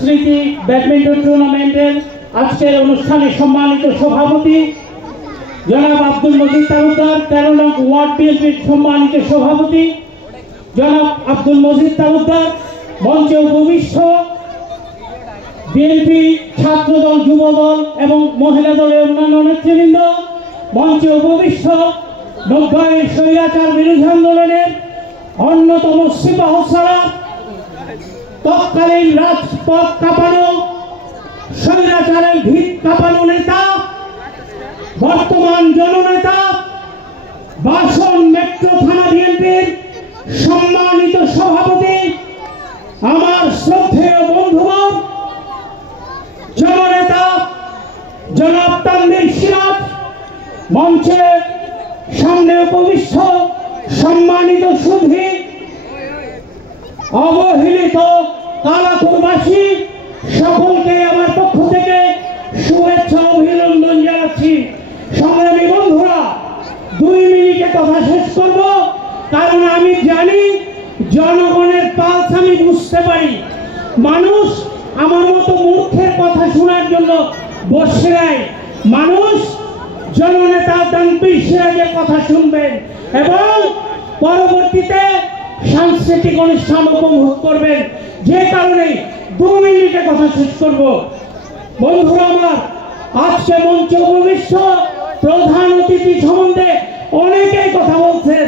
স্মৃতি ব্যাডমিন্টন টুর্নামেন্টের আজকের অনুষ্ঠানে সম্মানিত সভাপতি জনাব আব্দুল মজিদ তালুকদার, 13 নং ওয়ার্ড বিএনপির সম্মানিত সভাপতি জনাব আব্দুল মজিদ তালুকদার, মঞ্চে উপবিষ্ট বিএনপি ছাত্রদল, যুবদল এবং মহিলা দলের অন্যান্য নেতৃবৃন্দ, মঞ্চে উপবিষ্ট নব্বইয়ের স্বৈরাচার বিরোধী আন্দোলনের অন্যতম সিপাহসালার, তৎকালীন রাজপথ কাঁপানো স্বৈরাচারের ভিত কাঁপানো নেতা, বর্তমান জননেতা, বাসন মেট্রো থানা বিএনপির সম্মানিত সভাপতি, আমার শ্রদ্ধেয় বন্ধুগণ, জননেতা জনাব তানভীর সিরাজ, মঞ্চে সামনে উপবিষ্ট সম্মানিত সুধী, অবহেলিত কালাপুরবাসী সকলকে আমার পক্ষ থেকে শুভেচ্ছা অভিনন্দন জানাচ্ছি। সংগ্রামী বন্ধুরা, 2 মিনিটে কথা শেষ করব, কারণ আমি জানি জনগণের পালস আমি বুঝতে পারি। মানুষ আমার মতো মূর্খের কথা শোনার জন্য বসে নাই, মানুষ জননেতা তানভীর সিরাজের কথা শুনবেন এবং পরবর্তীতে সাংস্কৃতিক অনুষ্ঠান উপভোগ করবেন। যে কারণে 2 মিনিটে কথা শেষ করব। বন্ধুরা আমার, আজকে মঞ্চে উপবিষ্ট প্রধান অতিথি সম্বন্ধে অনেকেই কথা বলছেন,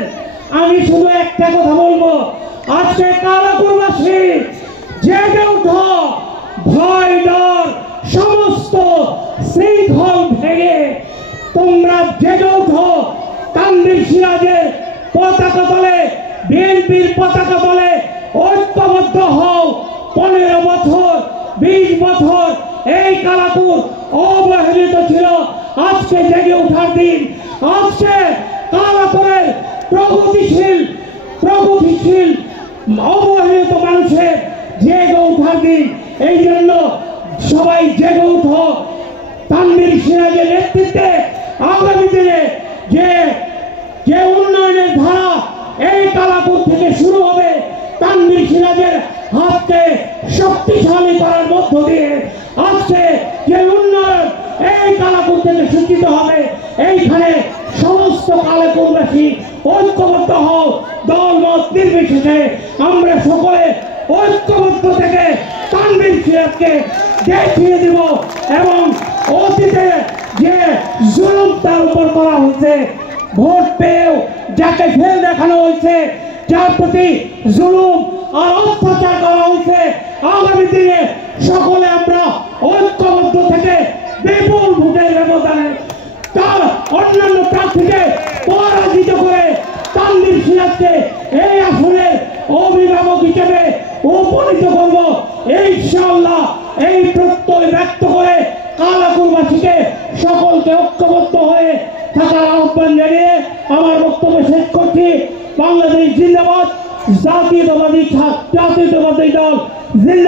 আমি শুধু একটা কথা বলবো, আজকে কালাপুরবাসী জেগে উঠো, ভয় ডর সমস্ত শৃঙ্খল ভেঙে তোমরা জেগে উঠো, তানভীর সিরাজের পতাকা তলে, বিএনপির পতাকা তলে ঐক্যবদ্ধ হও। 15 বছর 20 বছর এই কালাপুর অবহেলিত ছিল, আজকে জেগে ওঠার দিন। আজকে কালাপুরের প্রগতিশীল অবহেলিত মানুষের জেগে ওঠার দিন। এই জন্য সবাই জেগে উঠো। তানভীর সিরাজের নেতৃত্বে আগামী দিনে যে উন্নয়নের ধারা এই কালাপুর থেকে শুরু হবে, তানভীর সিরাজের হাতকে শক্তিশালী করার মধ্য দিয়ে আজকে যে উন্নয়ন এই কালাপুর থেকে সূচিত হবে, এইখানে সমস্ত কালাপুরবাসী ঐক্যবদ্ধ হও। দলমত নির্বিশেষে আমরা সকলে ঐক্যবদ্ধ থেকে তানভীর সিরাজকে দেখিয়ে দিব এবং অতীতে যে জুলুম তার উপর করা হয়েছে, ভোট পেয়েও যাকে ফেল দেখানো হয়েছে, যার প্রতি জুলুম আর অত্যাচার করা হয়েছে, আগামী দিনে সকলে আমরা ঐক্যবদ্ধ থেকে বিপুল ভোটের ব্যবধানে তার অন্যান্য প্রার্থীকে পরাজিত করে তানভীর সিরাজকে এই আসনের অভিভাবক হিসেবে উপনীত করব ইনশাআল্লাহ। এই প্রত্যয় ব্যক্ত করে কালাপুরবাসীকে সকলকে ঐক্যবদ্ধ হয়ে থাকার আহ্বান জানিয়ে আমার বক্তব্য শেষ করছি। বাংলাদেশ জিন্দাবাদ, জাতীয়তাবাদী দল জিন্দাবাদ।